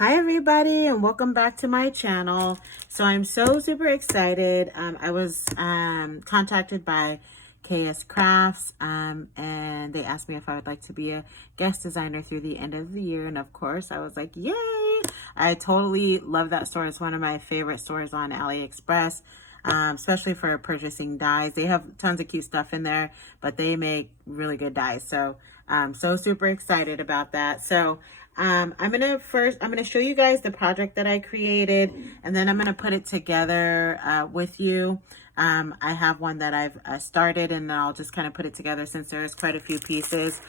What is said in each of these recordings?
Hi everybody, and welcome back to my channel. So I'm so super excited. I was contacted by KS Crafts and they asked me if I would like to be a guest designer through the end of the year, and of course I was like, yay! I totally love that store. It's one of my favorite stores on AliExpress, especially for purchasing dies. They have tons of cute stuff in there, but they make really good dies. So I'm so super excited about that. So I'm gonna show you guys the project that I created, and then I'm gonna put it together with you. I have one that I've started, and I'll just kind of put it together since there's quite a few pieces.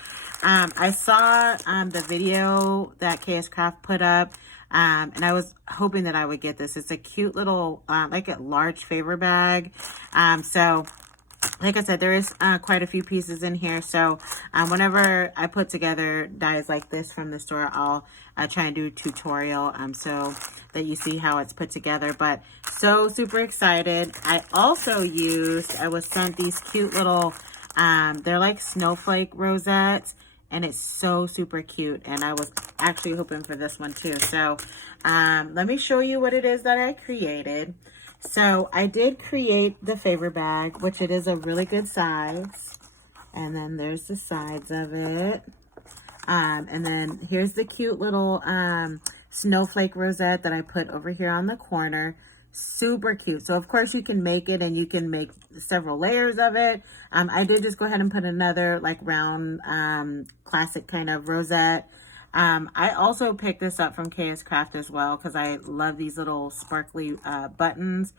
I saw the video that KS Craft put up, and I was hoping that I would get this. It's a cute little like a large favor bag. So like I said, there is quite a few pieces in here. So whenever I put together dies like this from the store, I'll try and do a tutorial so that you see how it's put together. But so super excited. I was sent these cute little, they're like snowflake rosettes. And it's so super cute. And I was actually hoping for this one too. So let me show you what it is that I created. So I did create the favor bag, which it is a really good size. And then there's the sides of it. And then here's the cute little snowflake rosette that I put over here on the corner. Super cute. So of course you can make it, and you can make several layers of it. I did just go ahead and put another like round classic kind of rosette. I also picked this up from KS Craft as well because I love these little sparkly buttons.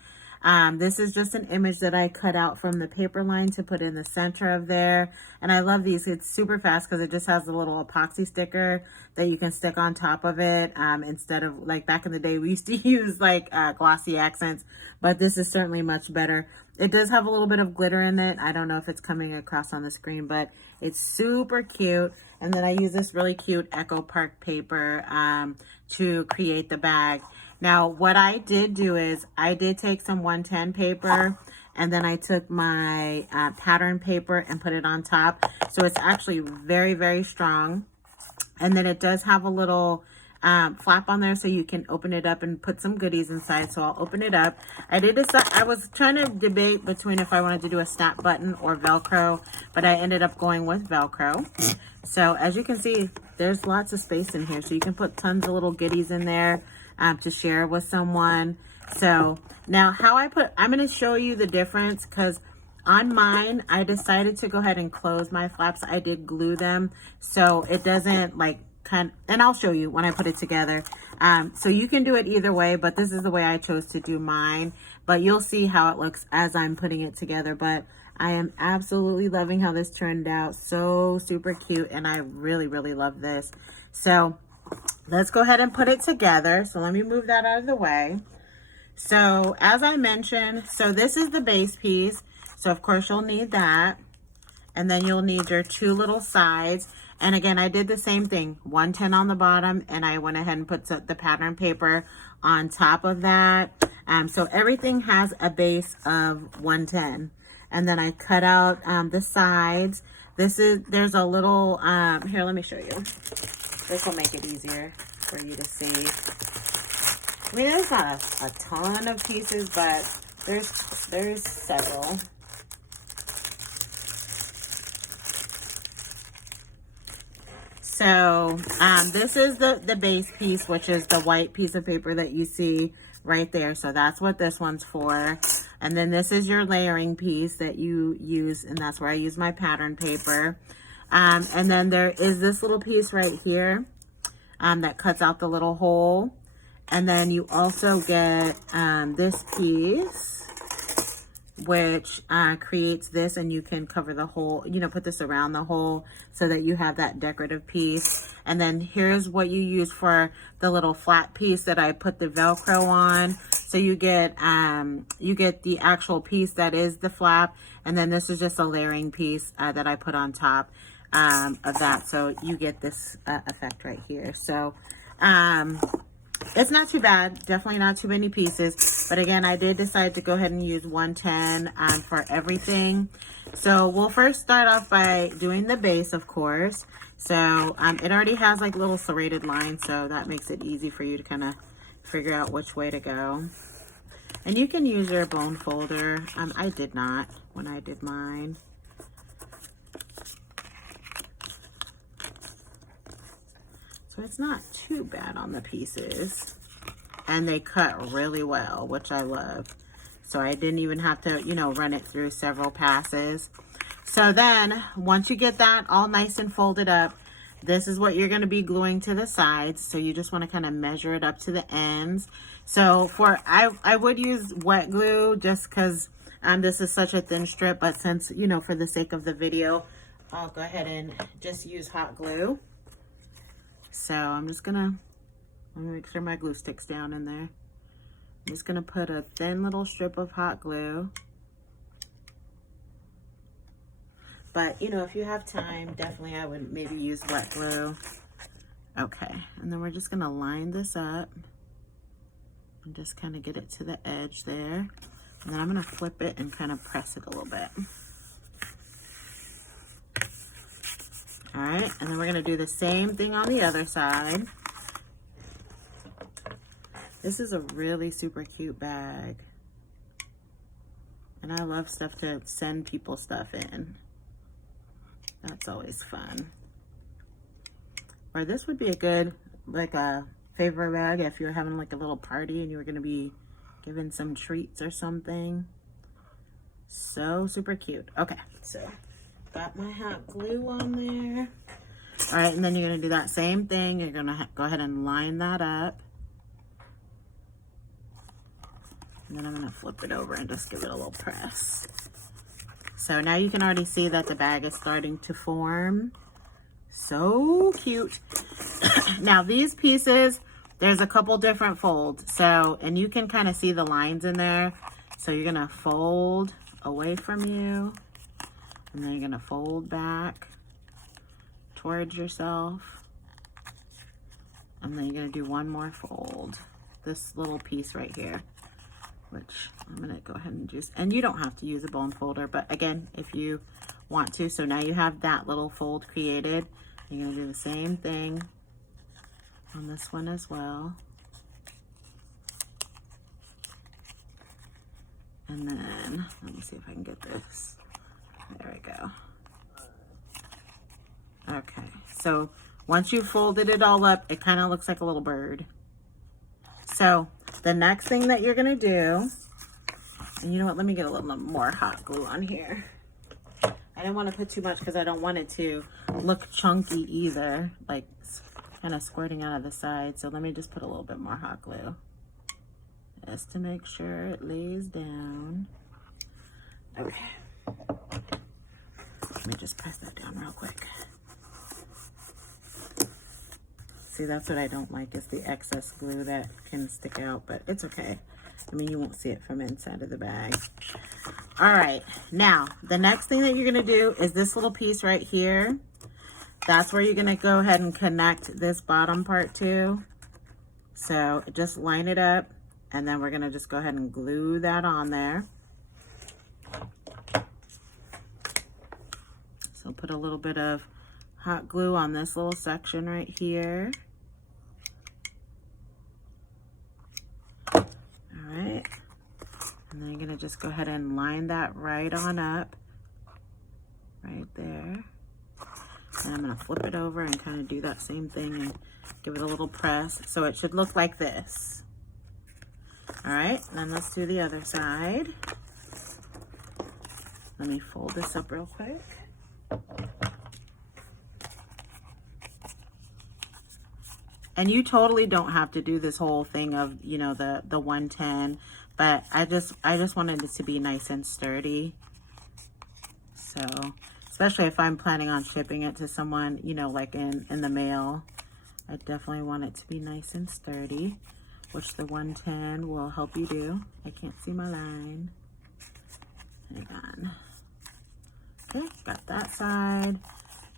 This is just an image that I cut out from the paper line to put in the center of there. And I love these. It's super fast because it just has a little epoxy sticker that you can stick on top of it. Instead of like back in the day, we used to use like glossy accents, but this is certainly much better. It does have a little bit of glitter in it. I don't know if it's coming across on the screen, but it's super cute. And then I use this really cute Echo Park paper to create the bag. Now, what I did do is I did take some 110 paper, and then I took my pattern paper and put it on top. So it's actually very, very strong. And then it does have a little flap on there so you can open it up and put some goodies inside. So I'll open it up. I did decide, I was trying to debate between if I wanted to do a snap button or Velcro, but I ended up going with Velcro. So as you can see, there's lots of space in here. So you can put tons of little goodies in there to share with someone. So now I'm going to show you the difference, because on mine, I decided to go ahead and close my flaps. I did glue them so it doesn't like and I'll show you when I put it together. So you can do it either way, but this is the way I chose to do mine. But you'll see how it looks as I'm putting it together. But I am absolutely loving how this turned out. So super cute, and I really, really love this. So let's go ahead and put it together. So let me move that out of the way. So as I mentioned, so this is the base piece. So of course you'll need that. And then you'll need your two little sides. And again, I did the same thing, 110 on the bottom, and I went ahead and put the pattern paper on top of that. So everything has a base of 110. And then I cut out the sides. There's a little, here, let me show you. This will make it easier for you to see. I mean, there's not a ton of pieces, but there's several. So this is the base piece, which is the white piece of paper that you see right there. So that's what this one's for. And then this is your layering piece that you use, and that's where I use my pattern paper. And then there is this little piece right here that cuts out the little hole. And then you also get this piece, which creates this, and you can cover the hole, put this around the hole so that you have that decorative piece. And then here's what you use for the little flat piece that I put the Velcro on. So you get the actual piece that is the flap, and then this is just a layering piece that I put on top of that. So you get this effect right here. So it's not too bad. Definitely not too many pieces. But again, I did decide to go ahead and use 110 for everything. So we'll first start off by doing the base, of course. So it already has like little serrated lines, so that makes it easy for you to kind of figure out which way to go. And you can use your bone folder. I did not when I did mine. So it's not too bad on the pieces. And they cut really well, which I love. So I didn't even have to, you know, run it through several passes. So then, once you get that all nice and folded up, this is what you're going to be gluing to the sides. So you just want to kind of measure it up to the ends. So I would use wet glue just because this is such a thin strip. But since, you know, for the sake of the video, I'll go ahead and just use hot glue. So I'm gonna make sure my glue sticks down in there. I'm just gonna put a thin little strip of hot glue. But, you know, if you have time, definitely I would maybe use wet glue. Okay, and then we're just gonna line this up and just kind of get it to the edge there. And then I'm gonna flip it and kind of press it a little bit. All right, and then we're gonna do the same thing on the other side. This is a really super cute bag. And I love stuff to send people stuff in. That's always fun. Or this would be a good, like a favorite bag if you're having like a little party and you were gonna be given some treats or something. So super cute. Okay, so got my hot glue on there. All right, and then you're gonna do that same thing. You're gonna go ahead and line that up. And then I'm gonna flip it over and just give it a little press. So now you can already see that the bag is starting to form. So cute. Now these pieces, there's a couple different folds. So, and you can kind of see the lines in there. So you're gonna fold away from you. And then you're gonna fold back towards yourself. And then you're gonna do one more fold. This little piece right here, which I'm gonna go ahead and just, and you don't have to use a bone folder, but again, if you want to. So now you have that little fold created. You're gonna do the same thing on this one as well. And then, let me see if I can get this. There we go. Okay, so once you've folded it all up, it kind of looks like a little bird. So the next thing that you're gonna do, and you know what, let me get a little more hot glue on here. I didn't want to put too much because I don't want it to look chunky either, like kind of squirting out of the side. So let me just put a little bit more hot glue just to make sure it lays down. Okay. Let me just press that down real quick. See, that's what I don't like, is the excess glue that can stick out, but it's okay. I mean, you won't see it from inside of the bag. All right, now, the next thing that you're gonna do is this little piece right here. That's where you're gonna go ahead and connect this bottom part to. So just line it up, and then we're gonna just go ahead and glue that on there. So put a little bit of hot glue on this little section right here. All right, and then you're gonna just go ahead and line that right on up, right there. And I'm gonna flip it over and kind of do that same thing and give it a little press. So it should look like this. All right, then let's do the other side. Let me fold this up real quick. And you totally don't have to do this whole thing of, you know, the 110, but I just wanted it to be nice and sturdy. So, especially if I'm planning on shipping it to someone, you know, like in the mail, I definitely want it to be nice and sturdy, which the 110 will help you do. I can't see my line. Hang on. Okay, got that side.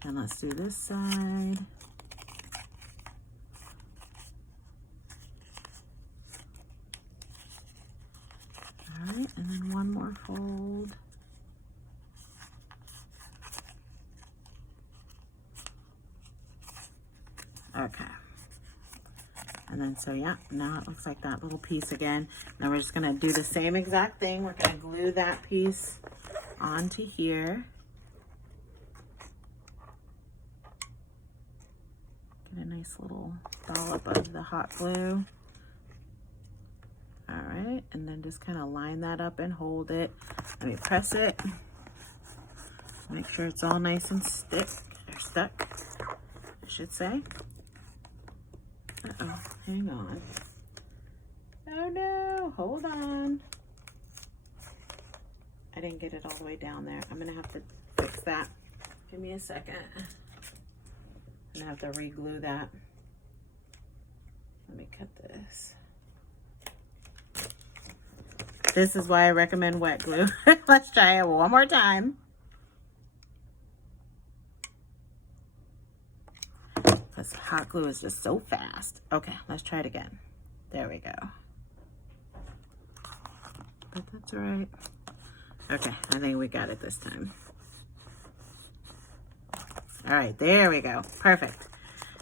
And let's do this side. Okay. And then, so yeah, now it looks like that little piece again. Now we're just gonna do the same exact thing. We're gonna glue that piece onto here. Get a nice little dollop of the hot glue. All right, and then just kind of line that up and hold it. Let me press it. Make sure it's all nice and stuck, I should say. Uh-oh, hang on. Oh no, hold on. I didn't get it all the way down there. I'm gonna have to fix that. Give me a second. I'm gonna have to re-glue that. Let me cut this. This is why I recommend wet glue. Let's try it one more time. Because hot glue is just so fast. Okay, let's try it again. There we go. But that's all right. Okay, I think we got it this time. All right, there we go. Perfect.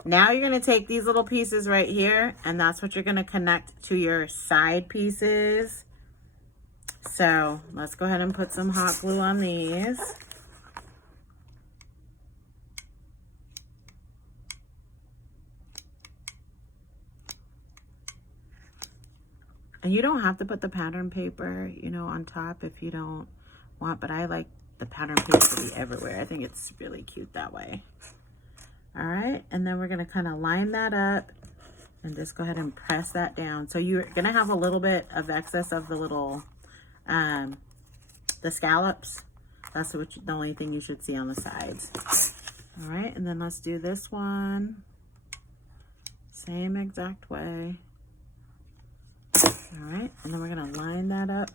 Now you're going to take these little pieces right here, and that's what you're going to connect to your side pieces. So let's go ahead and put some hot glue on these. And you don't have to put the pattern paper, you know, on top if you don't want, but I like the pattern paper to be everywhere. I think it's really cute that way. All right, and then we're gonna kind of line that up and just go ahead and press that down. So you're gonna have a little bit of excess of the little, the scallops. That's the only thing you should see on the sides. All right, and then let's do this one. Same exact way. All right, and then we're gonna line that up.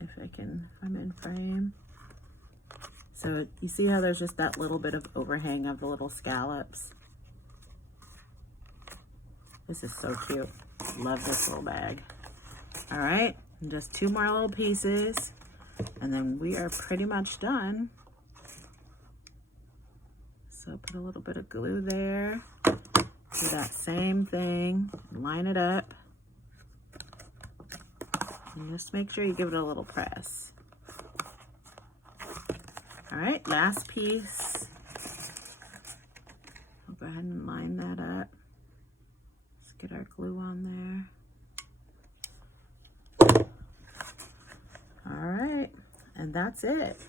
If I'm in frame. So you see how there's just that little bit of overhang of the little scallops. This is so cute. Love this little bag. All right, and just two more little pieces, and then we are pretty much done. So put a little bit of glue there. Do that same thing, line it up, and just make sure you give it a little press. All right, last piece. I'll go ahead and line that up. Let's get our glue on there. All right, and that's it.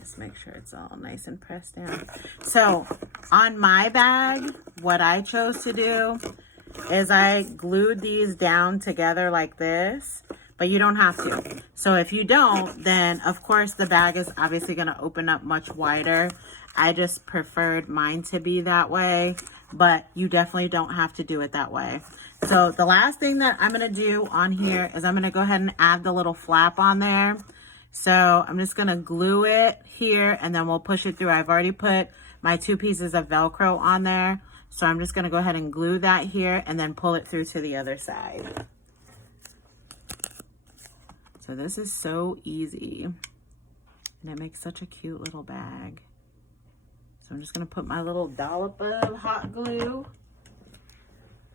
Just make sure it's all nice and pressed down. So on my bag, what I chose to do is I glued these down together like this, but you don't have to. So if you don't, then of course the bag is obviously gonna open up much wider. I just preferred mine to be that way, but you definitely don't have to do it that way. So the last thing that I'm gonna do on here is I'm gonna go ahead and add the little flap on there. So I'm just gonna glue it here and then we'll push it through. I've already put my 2 pieces of Velcro on there. So I'm just gonna go ahead and glue that here and then pull it through to the other side. So this is so easy. And it makes such a cute little bag. So I'm just gonna put my little dollop of hot glue.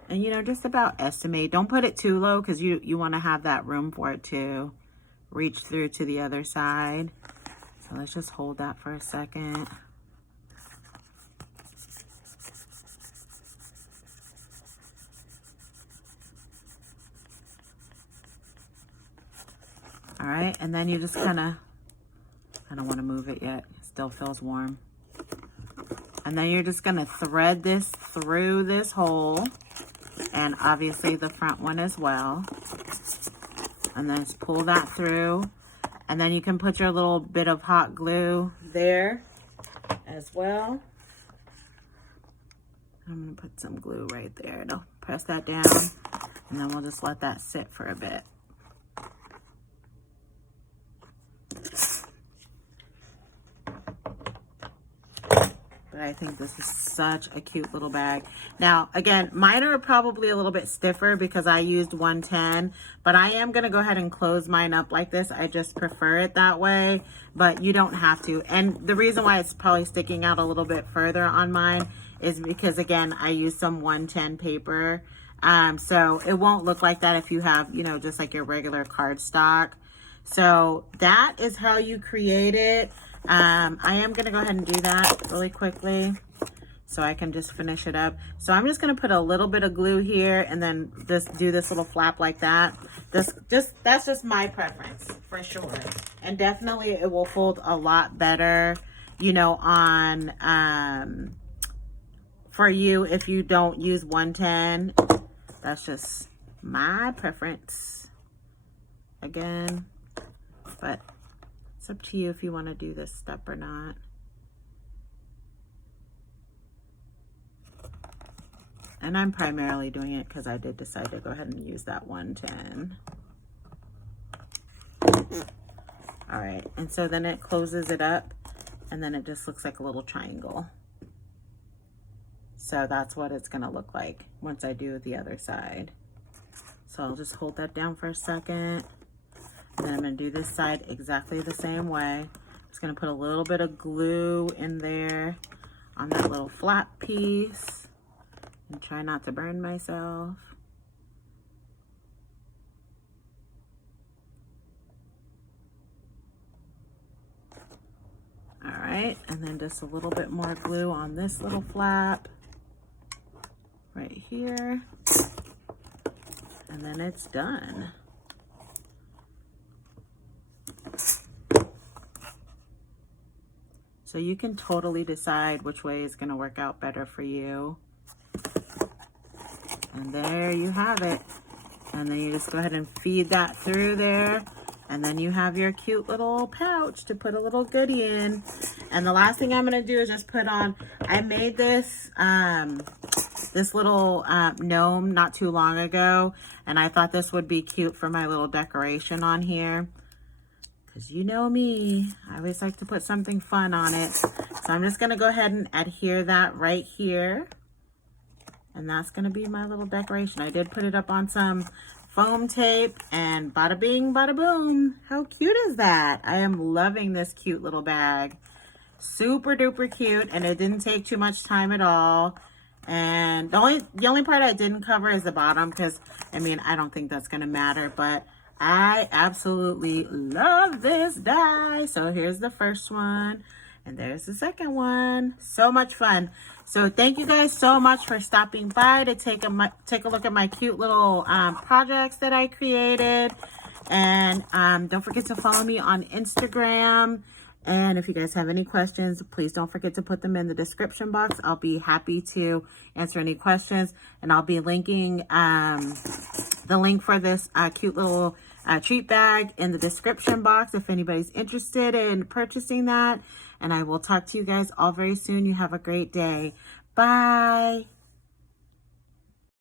And you know, just about estimate. Don't put it too low because you wanna have that room for it to reach through to the other side. So let's just hold that for a second. All right, and then you just kind of, I don't want to move it yet. It still feels warm. And then you're just going to thread this through this hole, and obviously the front one as well. And then just pull that through, and then you can put your little bit of hot glue there as well. I'm gonna put some glue right there. It'll press that down, and then we'll just let that sit for a bit. But I think this is such a cute little bag. Now, again, mine are probably a little bit stiffer because I used 110, but I am going to go ahead and close mine up like this. I just prefer it that way, but you don't have to. And the reason why it's probably sticking out a little bit further on mine is because, again, I used some 110 paper. So it won't look like that if you have, you know, just like your regular cardstock. So that is how you create it. I am going to go ahead and do that really quickly so I can just finish it up. So I'm just going to put a little bit of glue here and then just do this little flap like that. That's just my preference for sure. And definitely it will fold a lot better, you know, on, for you if you don't use 110. That's just my preference again, but it's up to you if you want to do this step or not. And I'm primarily doing it because I did decide to go ahead and use that 110. All right, and so then it closes it up and then it just looks like a little triangle. So that's what it's gonna look like once I do the other side. So I'll just hold that down for a second. And then I'm going to do this side exactly the same way. Just going to put a little bit of glue in there on that little flat piece and try not to burn myself. All right, and then just a little bit more glue on this little flap right here. And then it's done. So you can totally decide which way is going to work out better for you. And there you have it. And then you just go ahead and feed that through there. And then you have your cute little pouch to put a little goodie in. And the last thing I'm going to do is just put on, I made this, this little gnome not too long ago. And I thought this would be cute for my little decoration on here. Because you know me, I always like to put something fun on it. So I'm just going to go ahead and adhere that right here. And that's going to be my little decoration. I did put it up on some foam tape and bada bing, bada boom. How cute is that? I am loving this cute little bag. Super duper cute, and it didn't take too much time at all. And the only part I didn't cover is the bottom because, I mean, I don't think that's going to matter, but I absolutely love this die. So here's the first one and there's the second one. So much fun. So thank you guys so much for stopping by to take a look at my cute little projects that I created. And don't forget to follow me on Instagram. And if you guys have any questions, please don't forget to put them in the description box. I'll be happy to answer any questions. And I'll be linking the link for this cute little treat bag in the description box if anybody's interested in purchasing that. And I will talk to you guys all very soon. You have a great day. Bye.